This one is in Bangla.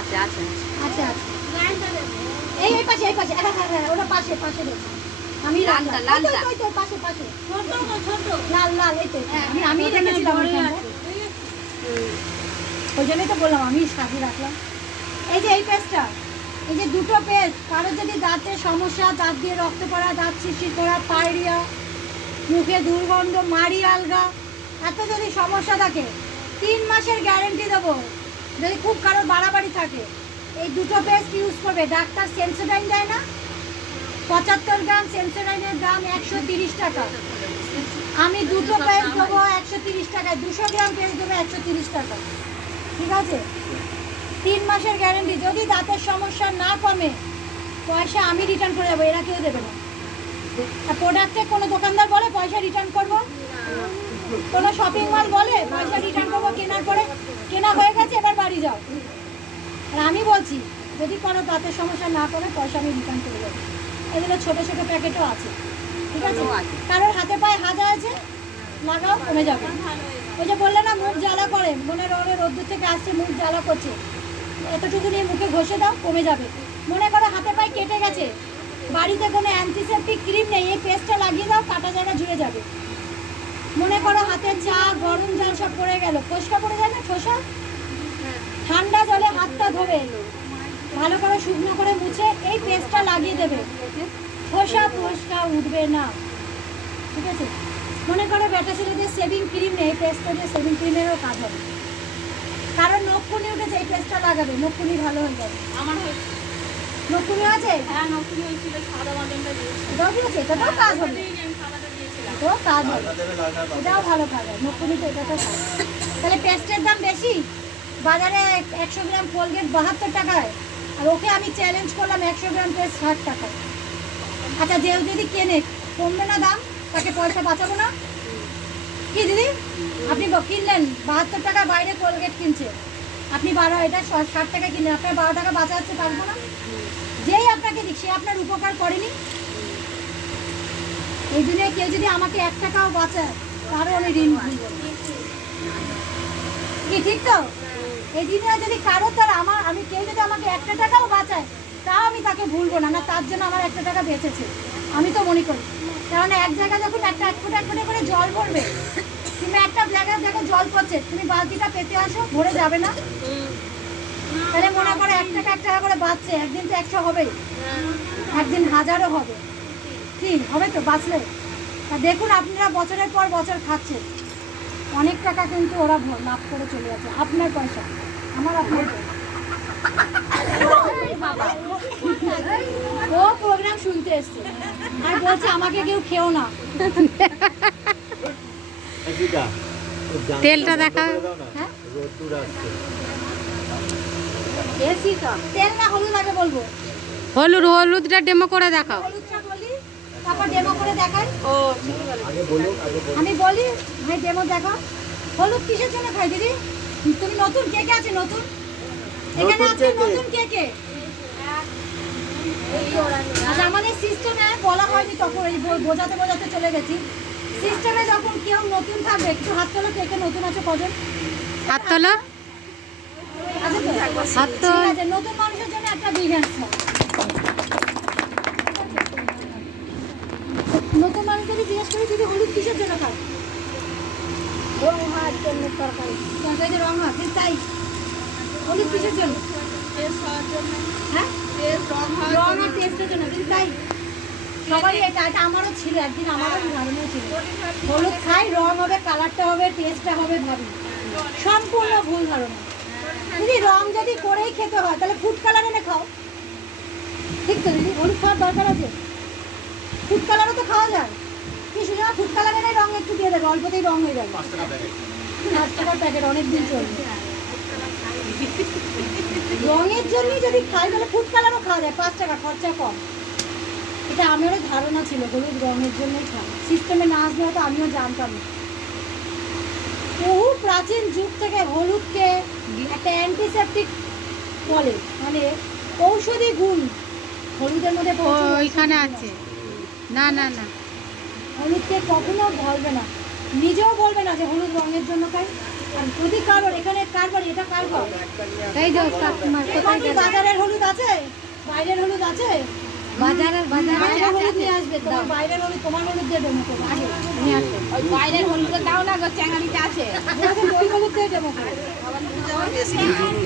আছে আছে আছে আছে এই এই পাশে হ্যাঁ হ্যাঁ হ্যাঁ ওটা পাশে পাশে রয়েছে আমি লালটা, লালটা লালটা। ওই তো পাশে পাশে লাল লাল এই তো আমি রেখেছিলাম ওইখানটায়। ওই জন্যই তো বললাম আমি সাজিয়ে রাখলাম। এই যে এই পেস্টটা, এই যে দুটো পেস্ট, কারোর যদি দাঁতের সমস্যা, দাঁত দিয়ে রক্ত পড়া, দাঁত শিরশির করা, পায়রিয়া, মুখে দুর্গন্ধ, মাড়ি আলগা, এত যদি সমস্যা থাকে 3 মাসের গ্যারেন্টি দেবো। যদি খুব কারোর বাড়াবাড়ি থাকে এই দুটো পেস্ট ইউজ করবে। ডাক্তার সেন্সোডাইন দেয় না, 75 গ্রাম সেন্সোডাইনের দাম 130 টাকা। আমি দুটো পেস্ট দেবো 130 টাকায়, 200 গ্রাম পেস্ট দেবো 130 টাকা। ঠিক আছে, 3 মাসের গ্যারেন্টি। যদি দাঁতের সমস্যা না কমে পয়সা আমি রিটার্ন করে যাবো, এরা কেউ দেবে না। আর প্রোডাক্টে কোনো দোকানদার বলে পয়সা রিটার্ন করবো, কোনো শপিং মল বলে পয়সা রিটার্ন করবো কেনার পরে? কেনা হয়ে গেছে এবার বাড়ি যাও। আর আমি বলছি যদি কোনো দাঁতের সমস্যা না করে পয়সা আমি রিটার্ন করে যাবো। এগুলো ছোটো ছোটো প্যাকেটও আছে, ঠিক আছে। কারোর হাতে পায়ে হাজা আছে, লাগাও, কমে যাবে। ওই যে বললে না মুখ জ্বালা করে, মনে রোদে রোদ্দুর থেকে আসছে মুখ জ্বালা করছে, এতটুকু নিয়ে মুখে ঘষে দাও, কমে যাবে। মনে করো হাতে পায়ে কেটে গেছে, বাড়িতে কোনো অ্যান্টিসেপটিক ক্রিম নেই, এই পেস্টটা লাগিয়ে দাও, কাটা জায়গা জুড়ে যাবে। মনে করো হাতে চা গরম জল সব পড়ে গেল, ফোসকা পড়ে যায় না, ঠোসা, ঠান্ডা জলে হাতটা ধোবে, ভালো করে শুকনো করে মুছে এই পেস্টটা লাগিয়ে দেবে, ঠোসা ফোসকা উঠবে না, ঠিক আছে। মনে করো বেটা ছেলেদের সেভিং ক্রিম নেই, এই পেস্টটা দিয়ে সেভিং ক্রিমেরও কাজ হবে। কারণ নখকুনি উঠেছে, এই পেস্টটা লাগাবে, নখকুনি ভালো হয়ে যাবে। আমার হয়েছে। নখকুনি আছে? হ্যাঁ নকুনি হয়েছিল, সাদা বাদামটা দিয়েছি। এটাও দিয়েছে, এটাও কাজ হবে, আমি সাদাটা দিয়েছিলাম। এটাও কাজ হবে, এটাও ভালো কাজ হবে। নখকুনিতে এটাও কাজ। তাহলে পেস্টের দাম বেশি, বাজারে 100 গ্রাম কোলগেট 72 টাকায়, আর ওকে আমি চ্যালেঞ্জ করলাম 100 গ্রাম পেস্ট 60 টাকায়। আচ্ছা যেও যদি কেনে, কমবে না দাম? তাকে পয়সা বাঁচাবো না কি দিদি? আপনি কিনলেন 72 টাকা, বাইরে কোলগেট কিনছে, আপনি 12, এটা 60 টাকা কিনলেন, আপনার 12 টাকা বাঁচা যাচ্ছে, পারবো না? যেই আপনাকে দিক সে আপনার উপকার করেনি। এই দুনিয়ায় কেউ যদি আমাকে 1 টাকাও বাঁচায় তারও আমি ঋণ ভুলব না। কি ঠিক তো? এই দুনিয়ায় যদি কারো তার আমার আমি কেউ যদি আমাকে 1 টাকাও বাঁচায় তাও আমি তাকে ভুলবো না, না তার জন্য আমার 1 টাকা বেঁচেছে, আমি তো মনে করি। কারণ এক জায়গায় যখন এক ফুটে করে জল ভরবে, তুমি একটা জায়গায় দেখো জল পড়ছে, তুমি বালতিটা পেতে আসো, ভরে যাবে না? তাহলে মনে করো 1 টাকা করে বাঁচছে, একদিন তো 100 হবেই, একদিন 1000ও হবে, ঠিক হবে তো বাঁচলে। আর দেখুন আপনারা বছরের পর বছর খাচ্ছেন, অনেক টাকা কিন্তু ওরা লাভ করে চলে যাচ্ছে, আপনার পয়সা, আমার আপনার পয়সা। ও প্রোগ্রাম শুনতে এসছে আর বলছে আমাকে কেউ খেও না। তেলটা দেখা। হ্যাঁ এসি তো তেল না হলুদ আগে বলবো? হলুদ, হলুদটা ডেমো করে দেখাও। হলুদটা বলি, তারপর ডেমো করে দেখাই। ও ঠিক আছে। আমি বলি ভাই ডেমো দেখাও। হলুদ কিসের জন্য খাই দিদি? তুমি নতুন কে কে আছে? নতুন এখানে আছে নতুন কে কে? আচ্ছা আমাদের সিস্টেমে বলা হয়নি, তখন এই বোঝাতে বোঝাতে চলে গেছি। সিস্টেমে যখন কেউ নতুন থাকবে একটু হাত তোলো, কে কে নতুন আছে কজন? হাত তোলো, আছে তো? হাত ঠিক তোল। আছে, নতুন মানুষের জন্য একটা বিগ হ্যান্ডস। নতুন মানুষদের জিজ্ঞেস করি দিদি হলুদ কিসের জন্য খায়? রং হওয়ার জন্য, তরকারি তরকারিতে রং হয়, কিন্তু তাই হলুদ কিসের জন্য? টেস্ট হওয়ার জন্য। হ্যাঁ টেস্ট রং হওয়ার রং জন্য। আর টেস্টের জন্য, কিন্তু তাই সবারই এটা এটা আমারও ছিল, একদিন আমারও ধারণা ছিল হলুদ খাই রং হবে, কালারটা হবে, টেস্টটা হবে, ভাবি সম্পূর্ণ ভুল ধারণা। দিদি রং যদি করেই খেতে হয় তাহলে ফুড কালার এনে খাও, ঠিক তো দিদি? হলুদ খাওয়ার দরকার আছে? ফুড কালারও তো খাওয়া যায়, কি সুযোগ? ফুড কালার এনে রং একটু দিয়ে দেবে, অল্পতেই রং হয়ে যাবে। 5 টাকার প্যাকেট অনেকদিন চলবে। রঙের জন্যই যদি খাই তাহলে ফুড কালারও খাওয়া যায়, 5 টাকা, খরচা কম। এটা আমারও ধারণা ছিল হলুদ রঙের জন্যই খাই, সিস্টেমে না আসলে হয়তো আমিও জানতাম না। বহু প্রাচীন যুগ থেকে হলুদকে একটা অ্যান্টিসেপটিক বলে, মানে ঔষধি গুণ হলুদের মধ্যে ও প্রচুর ওইখানে ঔষধি গুণ আছে। না না না, হলুদকে কখনো বলবে না, নিজেও বলবে না যে হলুদ রঙের জন্য খাই, যদি কারোর এখানে কারবার এটা কারবার এই যে কাকিমার তোমার কোথায় কি গেল? বাজারের হলুদ আছে? বাইরের হলুদ আছে? বাজারের বাইরের হলুদ নিয়ে আসবে, তোমার বাইরের হলুদ তোমার হলুদ দিয়ে ডেমো করবো। নিয়ে আসো। ওই বাইরের হলুদটা দাও না গো, চ্যাঙালিতে আছে। ওই হলুদ দিয়ে ডেমো করবো। আবার পুজো আবার বেশি এই হলুদ